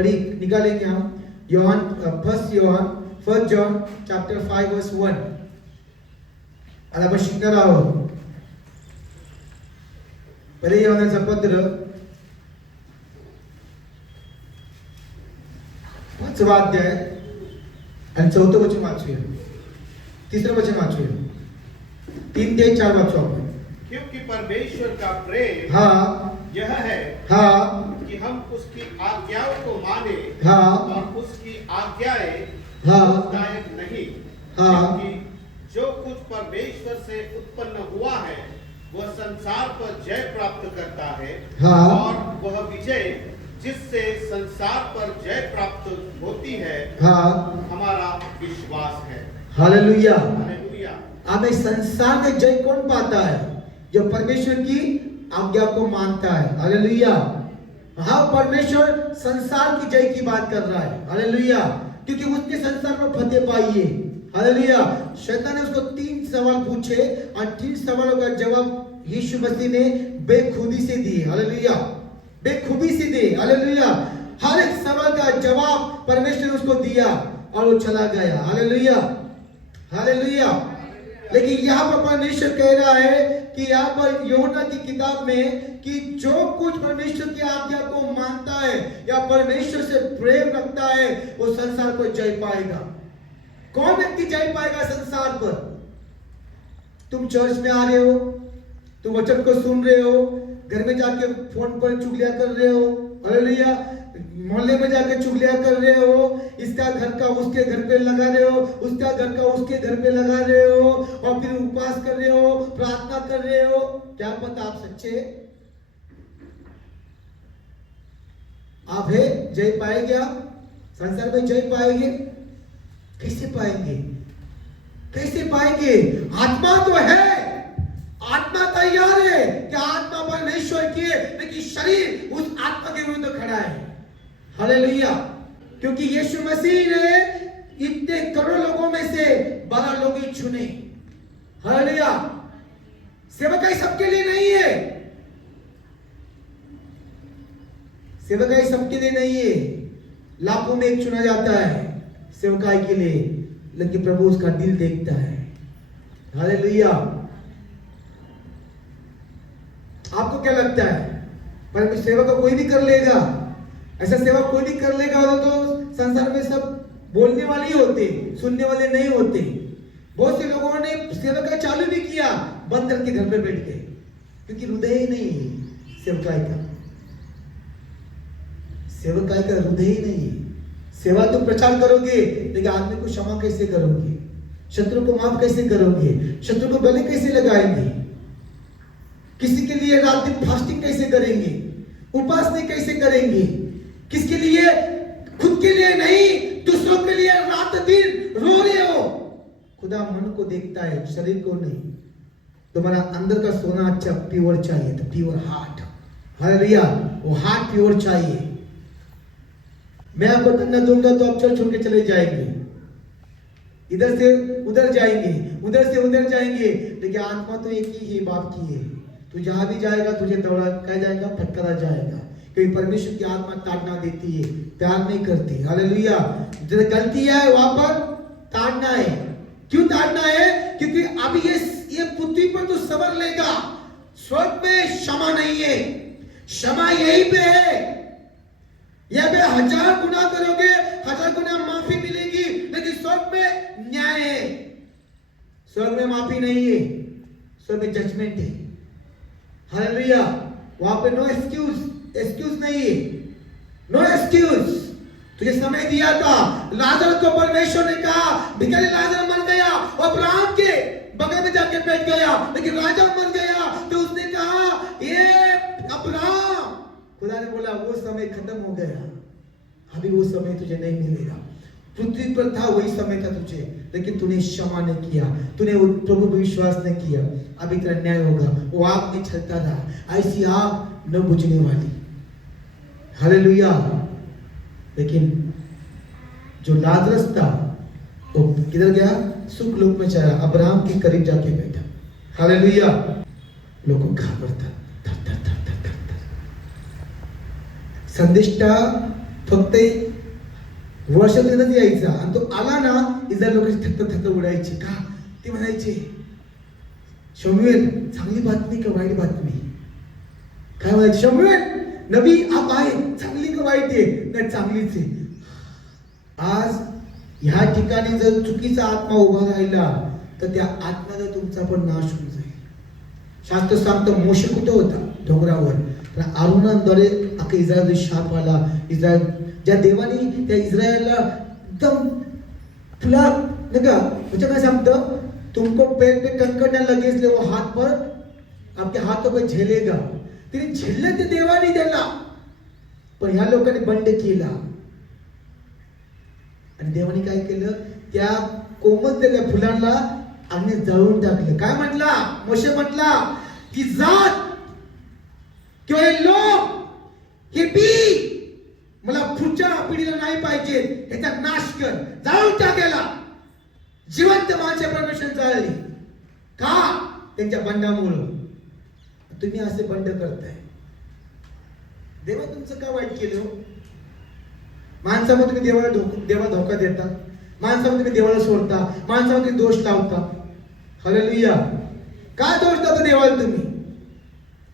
पढ़ी निकालेंगे हम first John chapter 5 वर्स 1. आता आपण शिकणार आहोत. पहिले योहानाचं पत्र 5वा अध्याय आणि 4थं वचन वाचूया. 3रं वचन वाचूया. 3 ते 4 वाचू आपण. क्योंकि परमेश्वर का प्रेम यह है कि हम उसकी आज्ञाओं को माने और उसकी आज्ञाएं दुखदायक नहीं, क्योंकि जो कुछ परमेश्वर से उत्पन्न हुआ है वह संसार पर जय प्राप्त करता है और वह विजय जिससे संसार पर जय प्राप्त होती है हमारा विश्वास है. हालेलुया. हालेलुया. हमें संसार में जय कौन पाता है? जो परमेश्वर की आज्ञा को मानता है. हालेलुया. हाँ, परमेश्वर संसार की जय की बात कर रहा है. हालेलुया. क्योंकि उसने संसार में फतेह पाई है. हालेलुया. शैतान ने उसको 3 सवाल पूछे और 3 सवालों का जवाब यीशु मसीह ने बेखुदी से दिए. हालेलुया. बेखूबी से दिए. हालेलुया. हर एक सवाल का जवाब परमेश्वर ने उसको दिया और वो चला गया. हालेलुया. हालेलुया. लेकिन यहाँ पर परमेश्वर कह रहा है कि यहाँ पर यूहन्ना की किताब में कि जो कुछ परमेश्वर की आज्ञा को मानता है या परमेश्वर से प्रेम रखता है वो संसार पर जय पाएगा. कौन व्यक्ति जय पाएगा संसार पर? तुम चर्च में आ रहे हो, तुम वचन को सुन रहे हो, घर में जाके फोन पर चुगलियां कर रहे हो. हालेलुया. मोहल्ले में जाके चुगलियां कर रहे हो, इसका घर का उसके घर पे लगा रहे हो, उसका घर का उसके घर पे लगा रहे हो और फिर उपवास कर रहे हो, प्रार्थना कर रहे हो. क्या पता आप सच्चे आप है? जय पाएंगे आप संसार में? जय पाएंगे? कैसे पाएंगे? कैसे पाएंगे? आत्मा तो है, आत्मा तैयार है कि आत्मा परमेश्वर की है, लेकिन शरीर उस आत्मा के विरुद्ध खड़ा है. हालेलुया. क्योंकि यीशु मसीह ने इतने करोड़ लोगों में से 12 लोग ही चुने. हालेलुया. सेवकाई सबके लिए नहीं है. सेवकाई सबके लिए नहीं है. लाखों में एक चुना जाता है सेवकाई के लिए, लेकिन प्रभु उसका दिल देखता है. हालेलुया. आपको क्या लगता है? परंतु सेवा को कोई भी कर लेगा? ऐसा सेवा कोई भी कर लेगा तो संसार में सब बोलने वाले ही होते, सुनने वाले नहीं होते. बहुत से लोगों ने सेवकाई चालू भी किया, बंद करके घर पे बैठ गए, क्योंकि हृदय ही नहीं है सेवकाई का. सेवकाई का हृदय ही नहीं है. सेवा तो प्रचार करोगे, लेकिन आदमी को क्षमा कैसे करोगे? शत्रु को माफ कैसे करोगे? शत्रु को गले कैसे लगाएंगे? किसी के लिए रात दिन फास्टिंग कैसे करेंगे? उपासना कैसे करेंगे? किसके लिए? खुद के लिए नहीं, दूसरों के लिए रात दिन रो रहे हो. खुदा मन को देखता है, शरीर को नहीं. तुम्हारा अंदर का सोना अच्छा प्योर चाहिए, तो प्योर हार्ट. हालेलुया. वो हार्ट प्योर चाहिए. मैं आपको धन्ना दूंगा तो आप चल छोड़ के चले जाएंगे, इधर से उधर जाएंगे, उधर से उधर जाएंगे, लेकिन आत्मा तो एक ही है, बाप की है. तू जहां भी जाएगा तुझे दौड़ा कह जाएगा, फटकारा जाएगा. क्योंकि परमेश्वर की आत्मा ताड़ना देती है, प्यार नहीं करती. हालेलुया. जो गलती है वहां पर ताड़ना है. क्यों ताड़ना है? क्योंकि अब ये पृथ्वी पर तो सबर लेगा, स्वर्ग में क्षमा नहीं है. क्षमा यहीं पे है. यहाँ पे 1000 गुना करोगे 1000 गुना माफी मिलेगी, लेकिन स्वर्ग में न्याय है. स्वर्ग में माफी नहीं है, स्वर्ग में जजमेंट है. हालेलुया. वहां पे नो एक्सक्यूज नहीं है. No excuse. तुझे समय दिया था, लाजर को परमेश्वर ने कहा भिखारी लाजर मर गया, अब्राहम के बगल में जाके बैठ गया, लेकिन राजा मर गया. तो उसने कहा ये अब्राहम, खुदा ने बोला वो समय खत्म हो गया, अभी वो समय तुझे नहीं मिलेगा. पृथ्वी पर था वही समय था तुझे, लेकिन तूने क्षमा नहीं किया, तूने प्रभु पर विश्वास नहीं किया. अभी तेरा न्याय होगा. वो आग में चलता था, ऐसी आग न बुझने वाली. हालेलुया. लेकिन जो लाजरस था वो किधर गया? सुख लोक में चला, अब्राहम के करीब जाके बैठा. हालेलुया. लोगों घाबरता, संदिष्टा फक्त वर्षातूनच यायचा आणि तो आला ना इस्रायल लोकांची थक्क उडायची. का? ते म्हणायचे शमूएल चांगली बातमी का वाईट बातमी? काय म्हणायचे? शमूएल नबी आप आहे, चांगली का वाईट आहे? नाही, चांगलीच आहे. आज ह्या ठिकाणी जर चुकीचा आत्मा उभा राहिला तर त्या आत्म्याला तुमचा पण नाश होऊन जाईल. शास्त्र सांगतं मोशे कुठं होता? डोंगरावर. पण आरोनाद्वारे अख्खा इस्रायल शाप आला. इस्रायल ज्या देवाने त्या इस्रायलला एकदम तुला नहीं का मुझे क्या सांगतं, तुमको पैर पे कंकड़ न लगे इसलिए वो हाथ पर आपके हाथों पे झेलेगा. तिने झेललं ते देवाने त्याला. पण ह्या लोकांनी बंड केला आणि देवाने काय केलं? त्या कोमलतेल्या फुलांना अग्नीत जळवून टाकलं. काय म्हटला? मोशे म्हटला की जात किंवा हे लोक हे बी मला पुढच्या पिढीला नाही पाहिजे, याचा नाश कर, जाळून टाकायला. जिवंत माणसे परमेश्वर जाळली. का? त्यांच्या बंडामुळं. तुम्ही असे बंड करताय. देवा तुमचं का वाईट केलं? माणसामध्ये तुम्ही देवाला धोका देता, माणसामध्ये तुम्ही देवाला सोडता, माणसामध्ये दोष लावता. हालेलुया. का दोष लावता देवाला तुम्ही?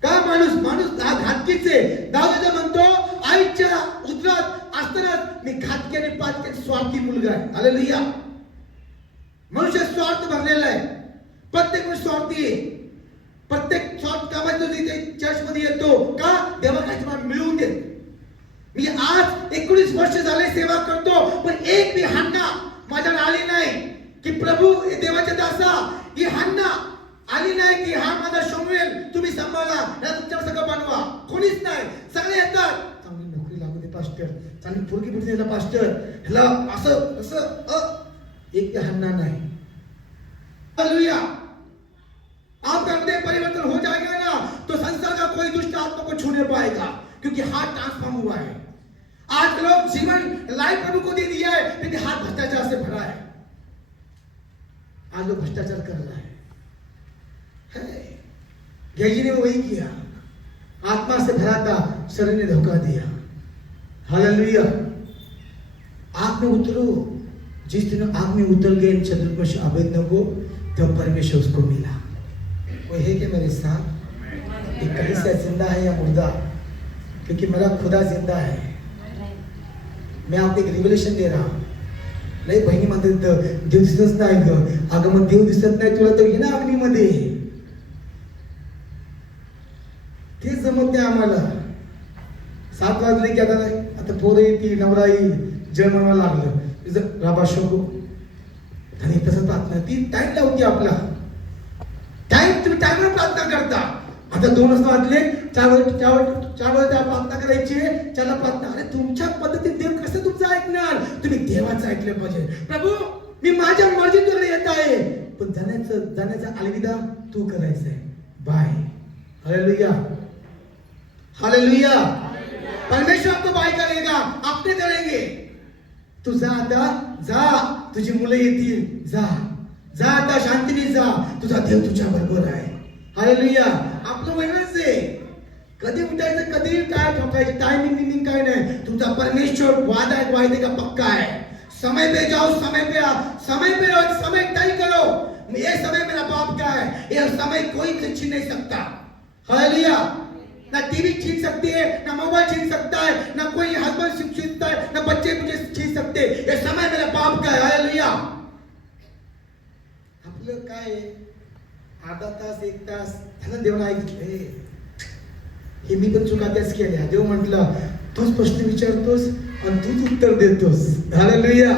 का? माणूस घातकीच आहे. दाऊद म्हणतो आईच्या उदरात असताना मी घातकी आणि पातकी स्वार्थी मुलगा आहे. हालेलुया. मनुष्य स्वार्थ भरलेला आहे. प्रत्येक स्वार्थी आहे. प्रत्येक स्वार्थ कामाची इथे चर्च मध्ये येतो का? देवा काही मिळवून देत. मी आज 19 वर्ष झाले सेवा करतो, पण एक भी हान्ना माझ्यावर आली नाही की प्रभू देवाच्या दासा ही हान्ना आली नाही की हा माझा शमूएल तुम्ही सांभाळा, या तुमच्या सगळं बनवा. कोणीच नाही. सगळे येतात चांगली नोकरी लागू दे पास्टर, चांगली पोरगी भेटू दे पास्टर, ह्याला असं असं. एक भी हान्ना नाही. हालेलुया. आपका हृदय परिवर्तन हो जाएगा ना तो संसार का कोई दुष्ट आत्मा को छू नहीं पाएगा, क्योंकि हाथ ट्रांसफॉर्म हुआ है. आज लोग जीवन लाइफ प्रभु को दे दिया है, लेकिन हाथ भ्रष्टाचार से भरा है. आज लोग भ्रष्टाचार कर रहा है. गेजी ने वही किया. आत्मा से भरा था, शरीर ने धोखा दिया. हालेलुया. आग में उतरो. जिस दिन आग में उतर गए शद्रक अबेदनगो, तब परमेश्वर उसको मिला. वो है कि मेरे साथ एक कलीसिया जिंदा है या मुर्दा? क्योंकि मेरा खुदा जिंदा है. मैं आपको एक रिव्हेलेशन दे रहा हूं. लय बहिणी म्हणते देव दिसतच नाही ग. अगं मग देव दिसत नाही तुला तर ये ना अग्नीमध्ये. ते जमत नाही आम्हाला. 7 वाजले की आता पोरं येतील, नवरा येईल, जन्माला लागलं राबा शोको आणि तसं प्रार्थना ती टाइम लावते आपला. टाइम तुम्ही टाइमवर प्रार्थना करता. आता 2 वाजले, 4 वाजता प्रार्थना करायची, त्याला प्रार्थना. अरे तुमच्या पद्धतीने देव कसं तुमचं ऐकणार? तुम्ही देवाचं ऐकलं पाहिजे. प्रभू मी माझ्या मर्जीने येत आहे, पण जाण्याचा अलविदा तू करायचं आहे. बाय. हालेलुया. हालेलुया. परमेश्वर आपको बाय करेगा, आपने करेंगे. तू जा आता, जा. तुझी मुलं येतील, जा आता शांतीने जा. तुझा देव तुझ्या बरोबर आहे. हालेलुया. आपलं वेगळंच आहे. कधी उठायचं, कधी काय ठोकायचं, टाइमिंग काय नाही. तुमचा परमेश्वर वायदे का पक्का है. समय पे जाओ, समय पे आओ, समय तय करो. ये समय मेरा बाप का है, ये समय कोई छीन नहीं सकता. हालेलुया. ना टीवी छीन सकती है, ना मोबाइल छीन सकता है, ना कोई हस्बैंड छीनता है, ना बच्चे मुझे छीन सकते. ये समय मेरे बाप का है. हालेलुया. आपलं काय अर्धा तास 1 तास त्याला देवाला ऐकले. हे मी पण चुका त्याच केल्या. देव म्हटलं तूच प्रश्न विचारतोस आणि तूच उत्तर देतोस. हालेलुया.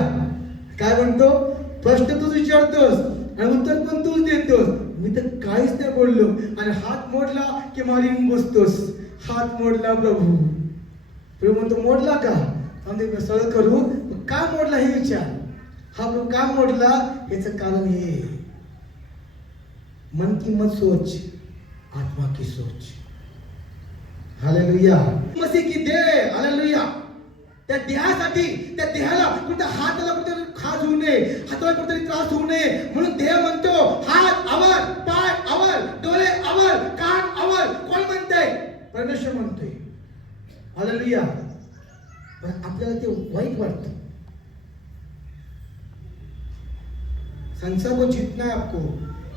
काय म्हणतो? प्रश्न तूच विचारतोस आणि उत्तर पण तूच देतोस. मी तर काहीच नाही बोललो आणि हात मोडला की मारीन बसतोस. हात मोडला प्रभू म्हणतो मोडला का? आम्ही सरळ करू. का मोडला हे विचार. हा प्रभू का मोडला याचं कारण हे. मन की मत सोच, आत्मा की सोच. हालेलुया. मसीह की देह. हालेलुया. त्या देहासाठी, त्या देहाला कुठे हाताला कुठे खाज होऊ नये, हाताला कुठेतरी त्रास होऊ नये म्हणून देह म्हणतो हात आवर, पाय आवर, डोळे आवर, कान आवर. कोण म्हणतंय? परमेश्वर म्हणतोय. हालेलुया. पण आपल्याला ते वाईट वाटतं. संसार को जीतना है आपको,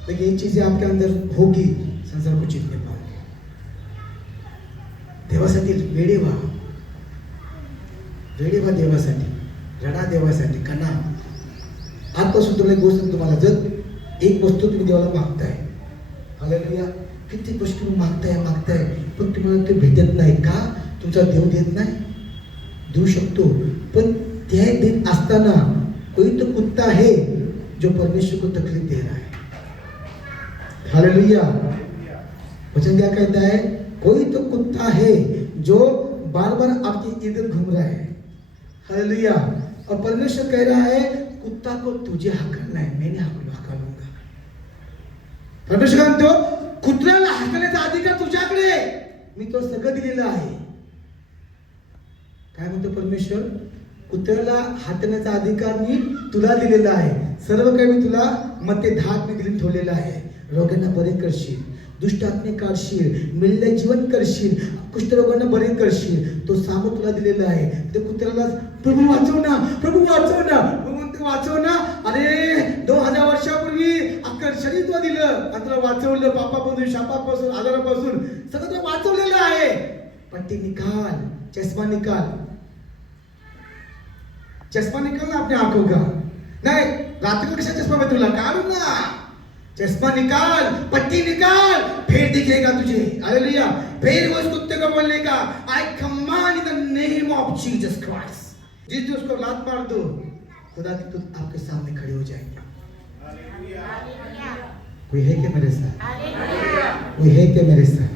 लेकिन ये चीजें आपके अंदर होगी, संसार को जीत नहीं पाओगे. देवासाठी वेडे व्हा, देवासाठी, रडा देवासाठी, कणा. आजपासून तुम्हाला एक गोष्ट तुम्हाला, जर एक वस्तू तुम्ही देवाला मागताय, हालेलुया, किती गोष्टी तुम्ही मागताय, पण तुम्हाला ते भेटत नाही का? तुमचा देव देत नाही? देऊ शकतो, पण त्या देत असताना कोई तो कुत्ता है जो परमेश्वर को तकलीफ दे रहा है. हालेलुया. वचन क्या कहता है? कोई तो कुत्ता है जो बार बार आपके इधर घूम रहा है. हालेलुया. और परमेश्वर कह रहा है कुत्ता को तुझे हाकलना है, मैंने हाकलूंगा. परमेश्वर म्हणतो कुत्र्याला हाकलण्याचा अधिकार तुझ्याकडे, मी तो सगळं दिलेलं आहे. काय म्हणतो परमेश्वर? कुत्र्याला हाकलण्याचा अधिकार मी तुला दिलेला आहे. सर्व काही मी तुला मते धाक मी दिली ठेवलेलं आहे. रोगांना बरे करशील, दुष्ट आत्मे काढशील, मिळले जीवन करशील, कुष्ठरोगांना बरे करशील. तो सामर्थ तुला दिलेला आहे. ते कुत्र्याला प्रभू वाचव ना, प्रभू वाचव ना, म्हणते वाचव ना. अरे 2000 वर्षापूर्वी अख्खं शरीर तुला दिलं आणि तुला वाचवलं पापापासून, शापापासून, आजारापासून, सगळं तुला वाचवलेलं आहे. पट्टी निकाल, चष्मा निकाल, चष्मा निकाल ना अपने आंखों का. नहीं, रात्रि को कैसा चश्मा में तुला काढू ना, चश्मा निकाल, पट्टी निकाल, फिर दिखेगा तुझे. हालेलुया. फिर वो उस कुत्ते को बोलने का, आई command in the name of Jesus Christ. जिस दिन उसको लात मार दो, खुदा की दूत आपके सामने खड़े हो जाएंगे. कोई है क्या मेरे साथ? कोई है क्या मेरे साथ?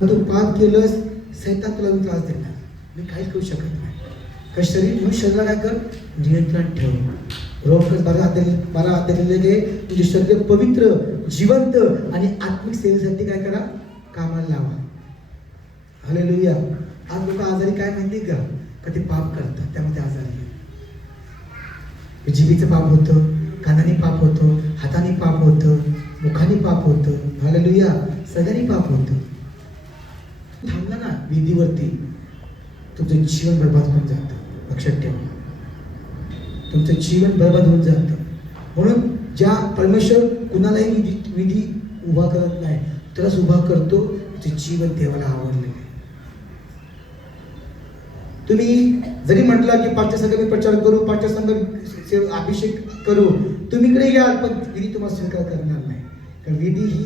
तू पाप केलंस, सैतान तुला त्रास देणार. मी काही करू शकत नाही. का शरीर म्हणून शरीराला काय कर? नियंत्रण ठेव. रोग मला दिलेले गे तुझे शरीर पवित्र, जिवंत आणि आत्मिक सेवेसाठी काय करा? कामाला लावा. हालेलुया. आज लोक आजारी काय माहिती का? ते पाप करतात, त्यामुळे आजारी. जिभेचं पाप होतं, कानाने पाप होतं, हाताने पाप होतं, मुखाने पाप होतं. हालेलुया. सगळ्यांनी पाप होतं. थांबला ना विधीवरती, तुमचं जीवन बर्बाद होऊन जातं. लक्षात ठेवा, तुमचं जीवन बर्बाद होऊन जातं. म्हणून ज्या परमेश्वर कुणालाही विधी उभा करत नाही, त्यालाच उभा करतो तुझे जीवन देवाला आवडलेलं आहे. तुम्ही जरी म्हटलं की पाठच्या संघ मी प्रचार करू, पाठच्या संघ अभिषेक करू, तुम्ही इकडे याल, पण विधी तुम्हाला स्वीकार करणार नाही. कारण विधी ही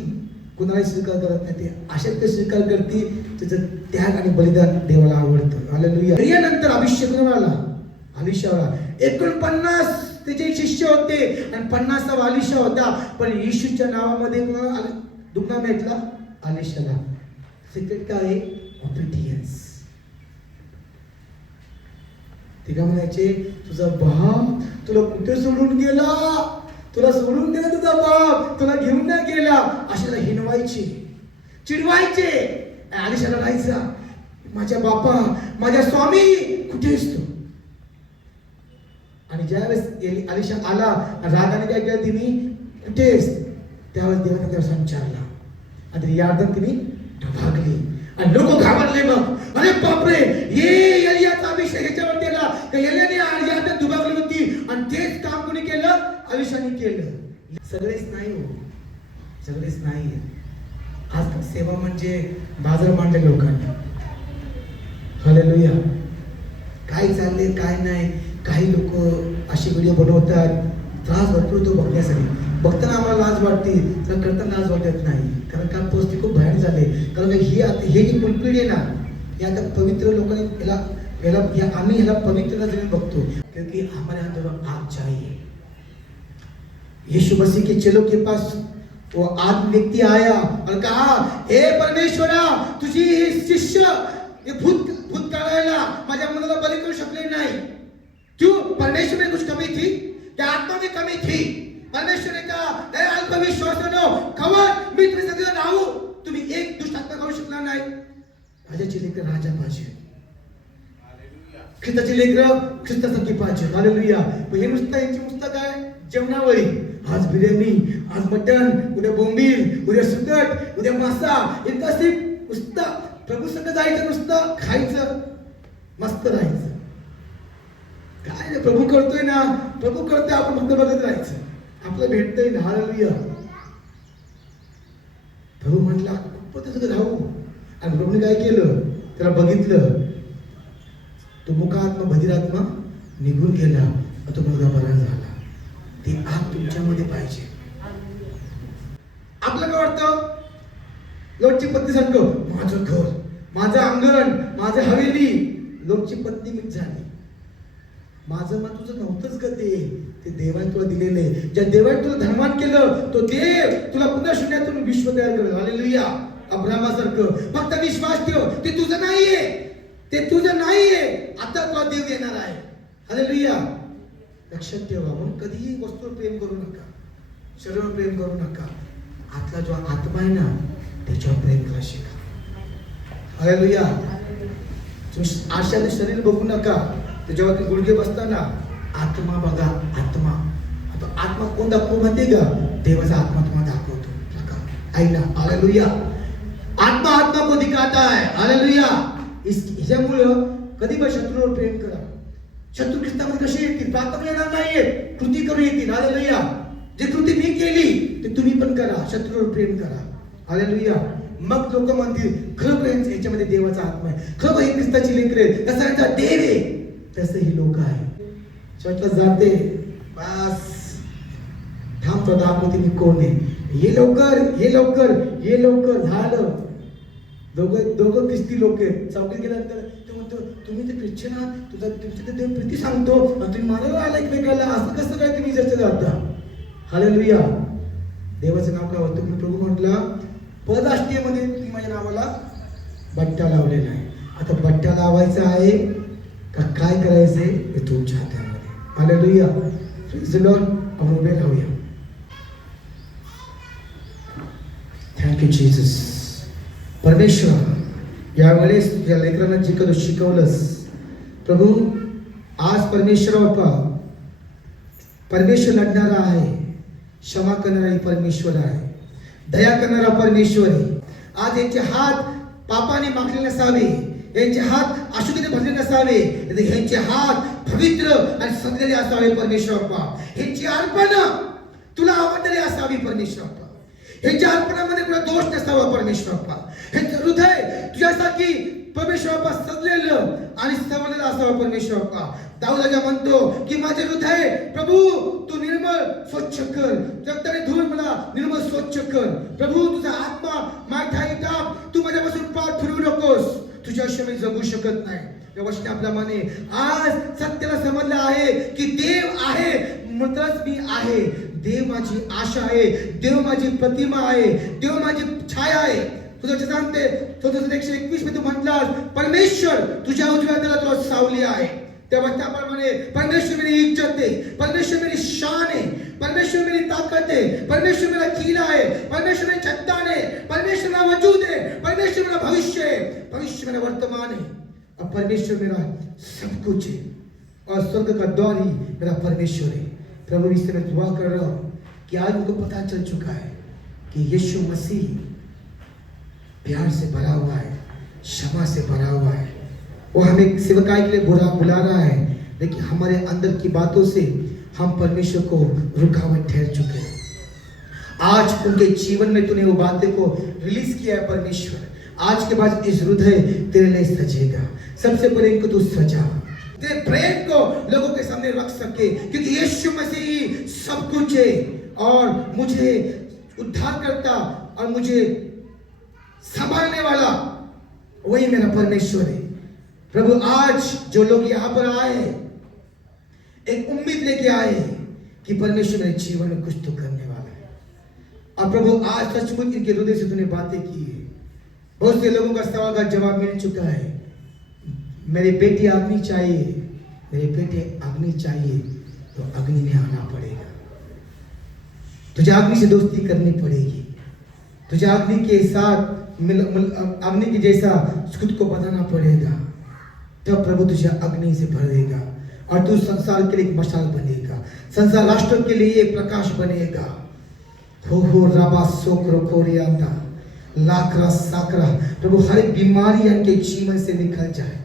कुणालाही स्वीकार करत नाही. ते अशक्य स्वीकार करते, त्याचं त्याग आणि बलिदान देवाला आवडतं. हालेलुया. यानंतर अभिषेक आला, अलिशाला 49 त्याचे शिष्य होते आणि 50 अलिशा होता. पण येशूच्या नावामध्ये दुखणा भेटला अलिशाला. सिक्रेट काय आहे? ऑबिडियन्स. ते का म्हणायचे, तुझा बाप तुला कुठे सोडून गेला? तुला सोडून गेला तुझा बाप, तुला घेऊन नाही गेला. अशाला हिनवायचे, चिडवायचे. अलिशाला राहायचा, माझ्या बापा, माझ्या स्वामी कुठे असतो? आणि ज्यावेळेस अलिशा आला, रागाने काय केलं तिने, कुठेस? त्यावेळेस देवाने त्याला संचारला आणि यार्दन तिने भागली आणि लोक घाबरले. मग अरे बापरे, ये एलियाचा अभिषेक ह्याच्यावर केला का? एलियाने यार्दन दुभागली होती आणि तेच काम कोणी केलं? अलिशाने केलं. सगळेच नाही हो, सगळेच नाही. आज सेवा म्हणजे बाजार मांडले लोकांनी. हालेलुया. काय चालले काय नाही. काही लोक असे व्हिडिओ बनवतात, त्रास भरपूर तो बघण्यासाठी. बघताना आम्हाला लाज वाटते, तर करताना लाज वाटत नाही. कारण का परिस्थिती खूप भयानक झाले. कारण हे जी पुलपिढी आहे ना, हे आता पवित्र लोकांनी आम्ही ह्याला पवित्र नजरेने बघतो, क्योंकि हमारे अंदर आग चाहिए. यीशु मसीह के चेलों के पास वो आदमी व्यक्ति आया और कहा, हे परमेश्वरा, तुझी हे शिष्य ये भूत काढायला माझ्या मुलाला बली करू शकले नाही. क्यों? परमेश्वर में कुछ कमी थी क्या? आत्मा में कमी थी? परमेश्वर ने कहा, हे अल्पविश्वासानो, खबर मी तुझ्या संग राहू, तुम्ही एक दुष्ट आत्मा काढू शकला नाही. राजाचे लेकर राजा पाहिजे, ख्रिस्ताचे लेकर ख्रिस्तासारखी पाहिजे. हालेलुया. हे नुसतं यांची नुसतं काय जेवणावळी, आज बिर्याणी, आज मटण, उद्या बोंबील, उद्या सुकट, उद्या मासा, इतकं नुसतं प्रभू संग जायचं, नुसतं खायचं. मस्त राहायचं. काय रे प्रभू करतोय ना, प्रभू करतोय, आपण फक्त बघत राहायचं. आपलं भेटतंय ना, हालेलुया. प्रभू म्हटला खूपच राहू. आणि प्रभूने काय केलं, त्याला बघितलं, तो मुखात्मा बधिरात्मा निघून गेला, तो मुलगा बरा झाला. ती आग तुमच्यामध्ये पाहिजे. आपलं काय वाटतं, लोटची पत्नी सारखं, माझं घर, माझं अंगण, माझं हवेली. लोटची पत्नी मीच झाली. माझं मत तुझं नव्हतंच का ते देवाने तुला दिलेले. ज्या देवाने तुला धनवान केलं, तो देव तुला पुन्हा शून्यातून विश्व तयार करेल. हालेलुया. अब्राहमासारखं फक्त विश्वास ठेव, ते तुझं नाहीये, ते तुझं नाहीये. आता तुला देव देणार आहे. हालेलुया. लक्षात ठेवा, म्हणून कधीही वस्तूवर प्रेम करू नका, शरीरावर प्रेम करू नका. आतला जो आत्मा आहे ना, त्याच्यावर प्रेम करा शिका. हालेलुया. तुम्ही आशाने शरीर बघू नका, त्याच्यावरती गुडघे बसताना आत्मा बघा. आत्मा, आता आत्मा कोण दाखवतो माहिती का? देवाचा आत्मा तुम्हाला दाखवतो. ऐना. हालेलुया. आत्मा को दिखाता है. हालेलुया. ह्याच्यामुळं कधी पण शत्रूवर प्रेम करा. शत्रू ख्रिस्तामध्ये कसे येतील? प्रार्थना येणार नाहीये, कृती करून येतील. हालेलुया. जे कृती मी केली ते तुम्ही पण करा. शत्रूवर प्रेम करा. हालेलुया. मग लोक म्हणतील खरं याच्यामध्ये देवाचा आत्मा आहे, खरं ही ख्रिस्ताची लेकरे, तसा यांचा देव आहे. तसे ही लोक आहे. चर्चला जाते, बस थांबतो, दाखवते मी कोण आहे. ये लवकर, ये लवकर, ये लवकर. झालं. दोघं ख्रिस्ती लोक आहेत. चौकीत गेल्यानंतर तो म्हणतो, तुम्ही ते ख्रिश्चन आहात, तुमची देव प्रीती सांगतो, तुम्ही मारायला आला एकमेकाला, असं कसं काय तुम्ही चर्चा जाता? हालेलुया. देवाचं नाव काय होतं? मी प्रभू म्हटला, परराष्ट्रीयमध्ये तुम्ही माझ्या नावाला बट्टा लावलेला आहे. आता बट्टा लावायचा आहे का काय करायचंय हे तुमच्या हातामध्ये. हालेलुया. Praise the Lord. आपण उभे राहूया. Thank you Jesus. परमेश्वर, यावेळेस या लेकरांना जे कधी शिकवलंस प्रभू, आज परमेश्वर बाप्पा, परमेश्वर लढणारा आहे, क्षमा करणारा परमेश्वर आहे, दया करणारा परमेश्वर आहे. आज यांचे हात पापाने माखले नसावे, यांचे हात अशुद्धीने भरले नसावे, यांचे हात पवित्र आणि सजलेले असावे परमेश्वर बाप्पा. यांची अर्पण तुला आवडलेली असावी परमेश्वर बाप्पा. ह्यांच्या अर्पणामध्ये कुठला दोष नसावा परमेश्वर बाप्पा. ह्यांचं हृदय तुझ्यासाठी परमेश्वर बाप्पा सजलेलं आणि सवरलेलं असावं परमेश्वर बाप्पा. दाऊद म्हणतो की माझे हृदय प्रभू तू निर्मळ स्वच्छ कर, रक्ताने धुवून मला निर्मळ स्वच्छ कर. प्रभू तुझा आत्मा माझ्या टाक, तू माझ्यापासून पाठ फिरवू नकोस. तुझ्याशिवाय मी जगू शकत नाही. या वचनाप्रमाणे आज सत्याला समजलं आहे की देव आहे म्हणूनच मी आहे. देव माझी आशा आहे, देव माझी प्रतिमा आहे, देव माझी छाया आहे. तुझं सांगते 121 मध्ये तू म्हटलास परमेश्वर तुझ्या उजव्या हाताला तुला सावली आहे. त्या वचनाप्रमाणे परमेश्वर मेरी इज्जत है, परमेश्वर मेरी शान है, परमेश्वर मेरी ताकत है, परमेश्वर मेरा किला है, परमेश्वर मेरी चट्टान है, परमेश्वर मेरा वजूद है, परमेश्वर मेरा भविष्य है, परमेश्वर मेरा वर्तमान है और परमेश्वर मेरा सब कुछ है और स्वर्ग का द्वार ही मेरा परमेश्वर है. प्रभु इससे मैं दुआ कर रहा हूँ कि आज उनको पता चल चुका है कि यीशु मसीह प्यार से भरा हुआ है, क्षमा से भरा हुआ है. वो हमें सेवकाई के लिए बुला रहा है, लेकिन हमारे अंदर की बातों से हम परमेश्वर को रुकावट ठहर चुके हैं. आज उनके जीवन में तूने वो बातें को रिलीज किया है परमेश्वर. आज के बाद इस हृदय तेरे लिए सजेगा. सबसे पहले इनको तू सजा, तेरे प्रेम को लोगों के सामने रख सके, क्योंकि यीशु मसीह सब कुछ है और मुझे उद्धार करता और मुझे संभालने वाला वही मेरा परमेश्वर है. प्रभु आज जो लोग यहाँ पर आए एक उम्मीद लेके आए कि परमेश्वर मेरे जीवन में कुछ तो करने वाला है. और प्रभु आज सचमुच इनके हृदय से तूने बातें की है. बहुत से लोगों का सवाल का जवाब मिल चुका है. मेरे बेटे अग्नि चाहिए, मेरे बेटे अग्नि चाहिए, तो अग्नि में आना पड़ेगा. तुझे अग्नि से दोस्ती करनी पड़ेगी. तुझे अग्नि के साथ अग्नि के जैसा खुद को बनाना पड़ेगा. तब प्रभु तुझे अग्नि से भर देगा और तू संसार के लिए एक मशाल बनेगा, संसार राष्ट्र के लिए एक प्रकाश बनेगा. हो रबा सोक्रो कोरियाता लाकरा साकरा. प्रभु हर एक बीमारी इनके जीवन से निकल जाए,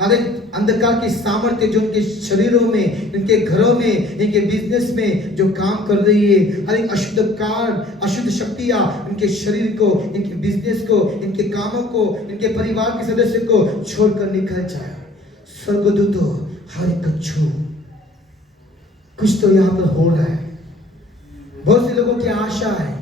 हर एक अंधकार की सामर्थ्य जो इनके शरीरों में, इनके घरों में, इनके बिजनेस में जो काम कर रही है, हर एक अशुद्ध शक्तियां इनके शरीर को, इनके बिजनेस को, इनके कामों को, इनके परिवार के सदस्य को छोड़कर निकल जाए। स्वर्गदूतों हर एक को छू। कुछ तो यहाँ पर हो रहा है। बहुत से लोगों की आशा है,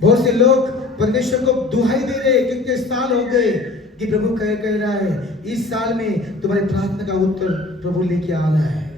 बहुत से लोग परमेश्वर को दुहाई दे रहे हैं, कितने साल हो गए कि प्रभु कह रहा है इस साल में तुम्हारी प्रार्थना का उत्तर प्रभु लेके आ रहा है।